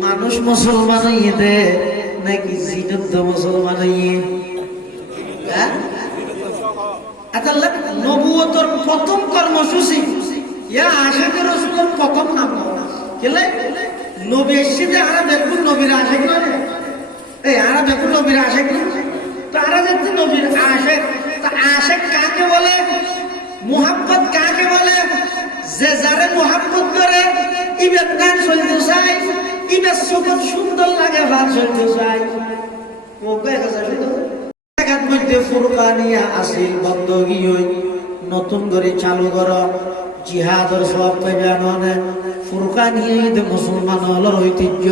মানুষ মুসলমান হইয়ে দে নাকি জিনত মুসলমান হইয়ে? হ্যাঁ, নবুয়তের প্রথম কর্মসূচি ইয়া আশিকের রাসূলের প্রথম নাম কেলে নবী এসেছে, আরা দেখুন নবীর আশিক নয়, এই আরা দেখুন নবীর আশিক নয়, তো আরা দেখছি নবীর আশিক। তা আশিক কাকে বলে, মুহাব্বত কাকে বলে? যে যারে মুহাব্বত করে ইবের গান চলতে চাই, ইবের চোখত সুন্দর লাগে ভাত চলতে চাই। ওকে মধ্যে ফুরকানিয়া আসিল বন্দগী হই নতুন করে চালু কর, জিহাদর সব পাইবে। ফুরকানিয়া ঈদ মুসলমান হলর ঐতিহ্য,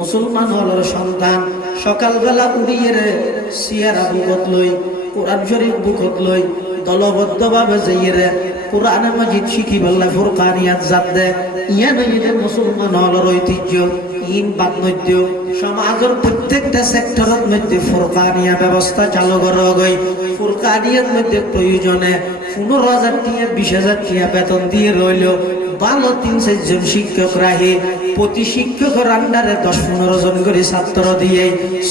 মুসলমান হলর সন্তান। সকালবেলা উড়িয়ে সিয়ারা বুকত লই, কোরআন শরীফ বুকত লই, দলবদ্ধ ভাবে যাইয়ে কোরআন মাজিদ শিখি বললে ফুরকানিয়াত জাত দে। ইয়ান ঈদ মুসলমান হলর ঐতিহ্য। ইন বাদ মধ্যে সমাজের প্রত্যেকটা সেক্টরের মধ্যে ফুরকানিয়া ব্যবস্থা চালু করা গই। ফুরকানিয়ার মধ্যে প্রয়োজনে 15,000 টাকা 20,000 টাকা বেতন দিয়ে রইল, ভালো 3-4 জন শিক্ষক রাখে, প্রতি শিক্ষকের আন্ডারে 10-15 জন করে ছাত্র দিয়ে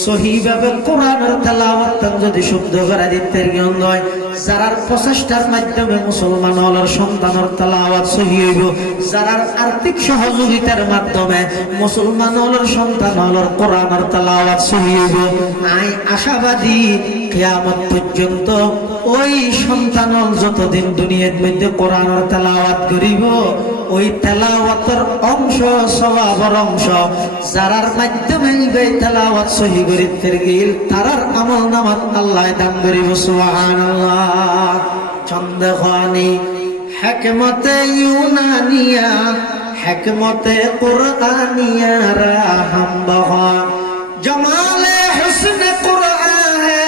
সহিভাবে কোরআনের তেলাওয়াত যদি শুদ্ধ করে দিতে হয়, যারা প্রচেষ্টার মাধ্যমে মুসলমান হলার সন্তানের তেলাওয়াত সহি হইব, যারা আর্থিক সহযোগিতার মাধ্যমে মুসলমান হলার সন্তান হলার কোরআনের তেলাওয়াত সহি হইব। আই আশাবাদী কিয়ামত পর্যন্ত ওই সন্তান যতদিন দুনিয়ার মধ্যে কোরআনের তেলাওয়াত করিব, ওই তেলাওয়াতের অংশ সওয়াবের অংশ যারার মাধ্যমে এই তেলাওয়াত সহি করিতে গেল তারার আমলনামাত আল্লাহ দান করিব। সুবহানাল্লাহ। সন্দেহ নেই হেকমতে ইউনানিয়া হেকমতে কুরআনিয়া রাহম বহা জমালে হুসন কুরআন है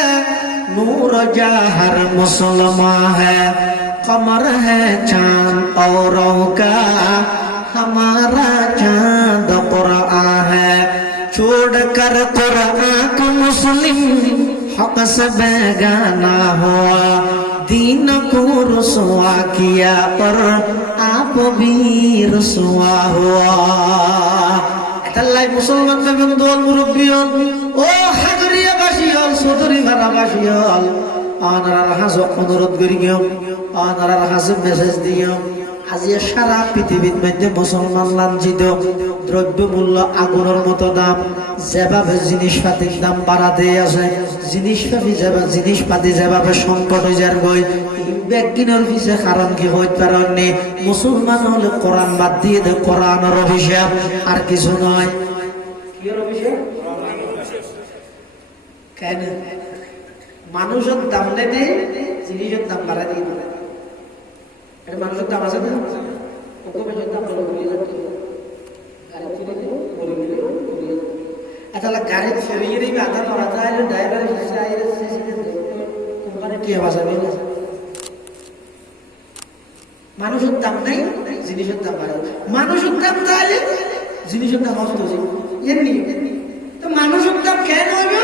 नूर जहर मुसलमा है कमर है चांद औरों का हमारा चांद कुरआन है छोड़ कर कुरआन को मुस्लिम हक से बेगाना हुआ दीन को रुसवा किया और आप भी रुसवा हुआ তাল্লাই মুসলমান বেগম দোল মুরব্বী ও হাগরিয়া বাসী হল চৌধুরী ভাড়া বাসী হল আনার হাজ অনুরোধ করি গিয়ে আনার হাজ মেসেজ দিয়ে আজিয়া সারা পৃথিবীর মধ্যে মুসলমান লাঞ্ছিত দ্রব্য মূল্য আগুনের মতো দাম যেভাবে জিনিসপাতির দাম বাড়াতে আছে জিনিসপাতি যেভাবে সংকট হয়ে যার গই ব্যাগিনের পিছে কারণ কি হইতে পারেননি মুসলমান হলে কোরআন বাদ দিয়ে দে কোরআনের অভিশাপ আর কিছু নয় কি অভিশাপ কেন মানুষের দাম নেই জিনিসের দাম বাড়া দিয়ে দেবে মানুষের দাম আছে না হুকুমের দাম গাড়ি ফেরিয়ে দিবি আধা করা যায় ড্রাইভার কোম্পানি টিয়া বাজাবে মানুষের দাম নাই জিনিসের দাম বাড়ে মানুষের দাম তাহলে জিনিসের দাম অস্ত এমনি তো মানুষের দাম কেন হইবে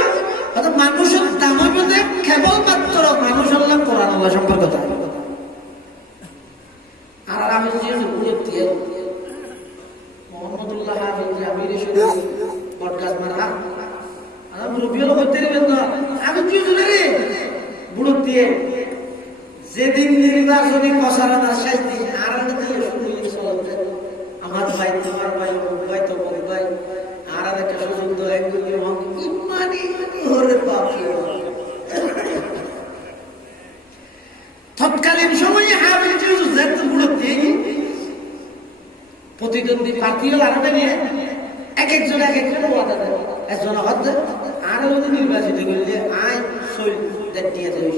মানুষের দাম হইবে যে কেবলমাত্র মানুষ আল্লাহ কোরআন আল্লাহ সম্পর্ক আর আমি যে মোহাম্মদুল্লাহ হাফিজ আমির বটগাছ মারা আমি রবিউল করতে দিবেন না আমি কি জানি রে বুড়ো দিয়ে যেদিন নির্বাচনী প্রচারণা শেষ দিন আর আমার ভাই তোমার ভাই ভাই তো ভাই আর একটা সুযোগ ইমানি ওরে বাপ তৎকালীন সময়ে হাফিজ যেত বুড়ো দিয়ে প্রতিদ্বন্দ্বী প্রার্থী হল আরবে নিয়ে এক একজন ওয়াদা দেয় একজন হচ্ছে আরো যদি নির্বাচিত করলে আইন সই দিয়ে দেবে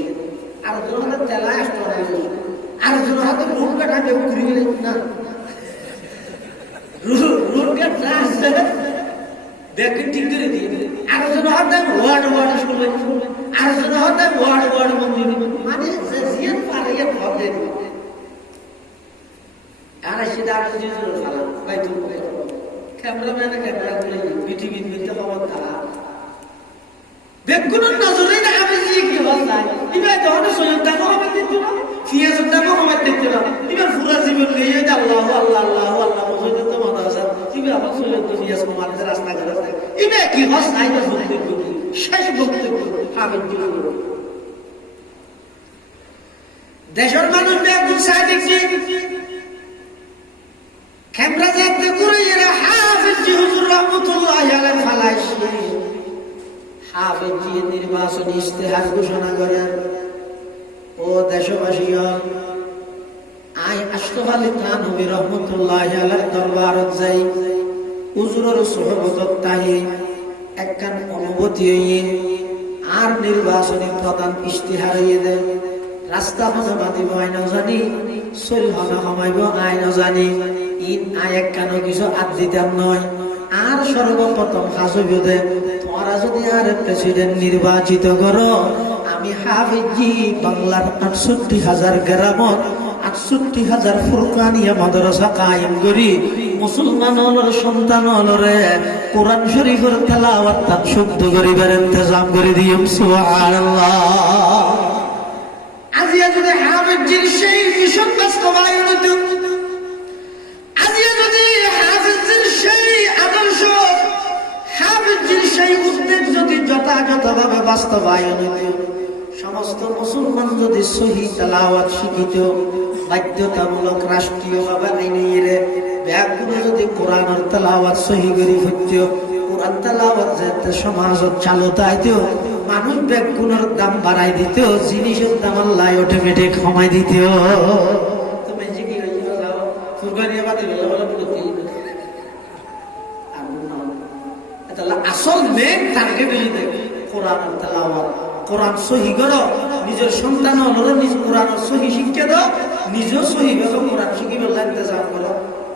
আর জন হাতে তেলা আসতে আর জন হাতে রুট কাটা ঘুরে গেলে না রুট কাট আসছে ব্যাংকে ঠিক করে দিয়ে আর জন হাতে ওয়ার্ড শুনবে আর জন হাতে ওয়ার্ড মন্দির মানে যে জিয়ান পারে হবে আর সেটা আর যে সালাম বাইতুল ক্যামেরাম্যান ক্যামেরা করে পৃথিবীর মধ্যে খবর তারা বেগুনের নজরে না আমি যে কি বলতাম ইবা যখন সৈয়দা মোহাম্মদ দিত না ফিয়াজুদ্দা মোহাম্মদ দিত না ইবা পুরো জীবন নিয়ে আল্লাহ আল্লাহ আল্লাহ আল্লাহ সৈয়দ তো মাদ্রাসা ইবা আমার সৈয়দ ফিয়াজ মোহাম্মদের রাস্তা করে ইবা কি হস নাই বা বক্তব্য শেষ বক্তব্য হামিদ দিল দেশের মানুষ বেগুন সাদিক জি ক্যামেরা যাতে করে এরা হাফিজ জি হুজুর রাহমাতুল্লাহ আলাইহি ফালাইশি হাফিজ জি নির্বাচনী ইশতেহার ঘোষণা করেন ও দেশবাসী আই আশরাফ আলী থানভী রাহমাতুল্লাহ আলাইহি দরবারত যাই হুজুরের সুহবতত তাহি একখান অনুভূতি হইয়ে আর নির্বাচনী প্রধান ইশতেহার হইয়ে দেয় রাস্তা হনে বাঁধিব আইন জানি চল হনে সমাইব আইন জানি ইন আয় একখানো কিছু আদ দিতাম নয় আর সর্বপ্রথম হাজব দে তোমরা যদি আর প্রেসিডেন্ট নির্বাচিত করো আমি হাফিজ জি বাংলার ৬৮,০০০ গ্রামত ৬৮,০০০ ফুরকানিয়া মাদ্রাসা কায়েম করি মুসলমানর সন্তানরে কোরআন শরীফের তেলাওয়াত তান শুদ্ধ করিবার ইন্তজাম করে দিম সুবহানাল্লাহ। আজিয়া যদি হাফিজ জির সেই মিশন বাস্তবায়ন হতো আজিয়া যদি হাফিজ জির সেই আদর্শ হাফিজ জির সেই উদ্যোগ যদি যথাযথভাবে বাস্তবায়ন হতো সমস্ত মুসলমান যদি সহি তেলাওয়াত শিখিত বাধ্যতামূলক রাষ্ট্রীয়ভাবে আইনে ব্যাগুলো যদি কোরআনের তেলাওয়াত সহি করে হইত কোরআন তেলাওয়াত যাতে সমাজত চালতা আইতো মানুষ ব্যাগুলোর দাম বাড়াই দিত জিনিসের দাম আল্লাহ অটোমেটিক কমাই দিত। তুমি কি হইছিল যাও ফুরকানিয়া বাদে বলা বলতে আসল মেন টার্গেট হইতে কোরআন কোরআনের তেলাওয়াত কোরআন সহি করো নিজের সন্তান হলো নিজ কোরআনের সহি শিক্ষা দাও নিজেও সহি ভাবে কোরআন শিখিবার ইন্তজাম করো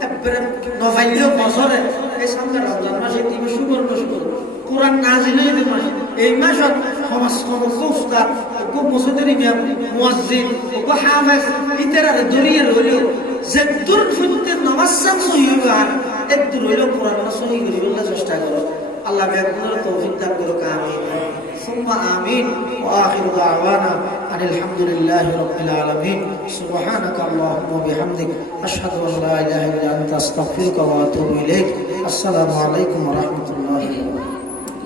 একবারে নভাইলেও বছরে এই সামনে রমজান মাসে দিবে সুবর্ণ সুবর্ণ কোরআন নাজিল হইতে মাসে এই মাসত সমাজ সমগ্র উস্তাদ ও মসজিদের ইমাম মুয়াজ্জিন ও হাফেজ ইতারারে দরিয়ে হইলেও যে দূর ফুটতে নামাজ সহি হইবে আর এক দূর হইলেও কোরআন সহি করিবার চেষ্টা করো আল্লাহ বেগুনের তৌফিক দান করুক আমিন ثم آمين وآخر دعوانا أن الحمد لله رب العالمين سبحانك اللهم وبحمدك أشهد أن لا إله إلا أنت أستغفرك وأتوب إليك السلام عليكم ورحمة الله وبركاته